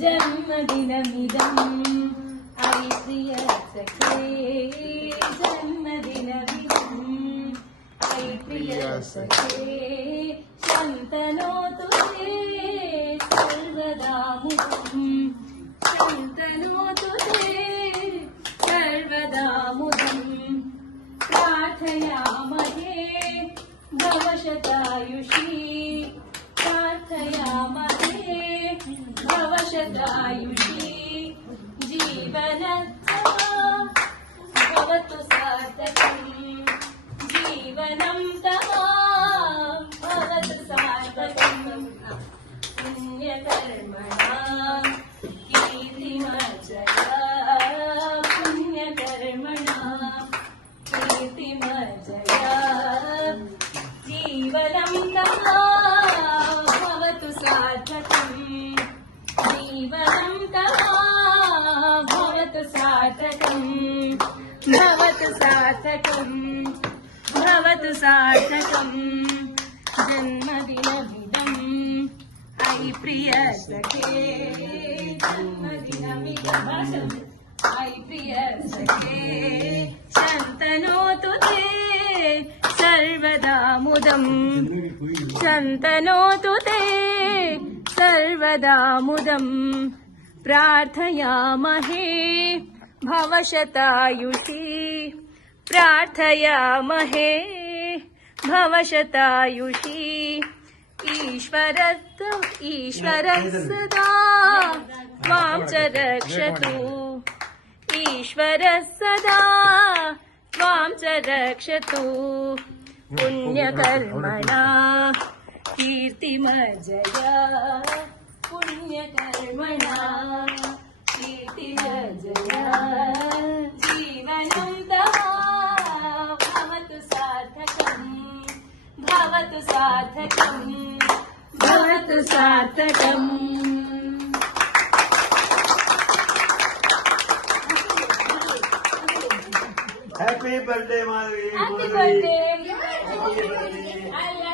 जन्मदिनमिदम् अयि प्रिय सखे जन्मदिनमिदम् अयि प्रिय सखे शन्तनोतु ते सर्वदा मुदम् शन्तनोतु ते सर्वदा मुदम् प्रार्थयामहे भवशतायुषी प्रार्थयामहे भवशतायुषी जीवनस्य भवतु सार्थकम् जीवनं तव भवतु सार्थकम् पुण्यकर्मणा कीर्तिमर्जया पुण्यकर्मणा कीर्तिमर्जया जीवनं तव भवतु सार्थकम् जीवनं तव भवतु सार्थकम् भवतु सार्थकम् भवतु सार्थकम् जन्मदिनमिदम् अयि प्रिय सखे जन्मदिनमिदम् अयि प्रिय सखे शन्तनोतु ते सर्वदा मुदम् शन्तनोतु ते सर्वदा मुदम् प्रार्थयामहे भवशतायुषी प्रार्थयामहे भवशतायुषी ईश्वरः सदा त्वां च रक्षतु ईश्वरः सदा त्वां च रक्षतु पुण्यकर्मणा कीर्तिमर्जया पुण्यकर्मणा कीर्तिमर्जया जीवनं तव भवतु सार्थकम् भवतु सार्थकम् भवतु सार्थकम् Happy birthday, Madhuri. Happy birthday. I love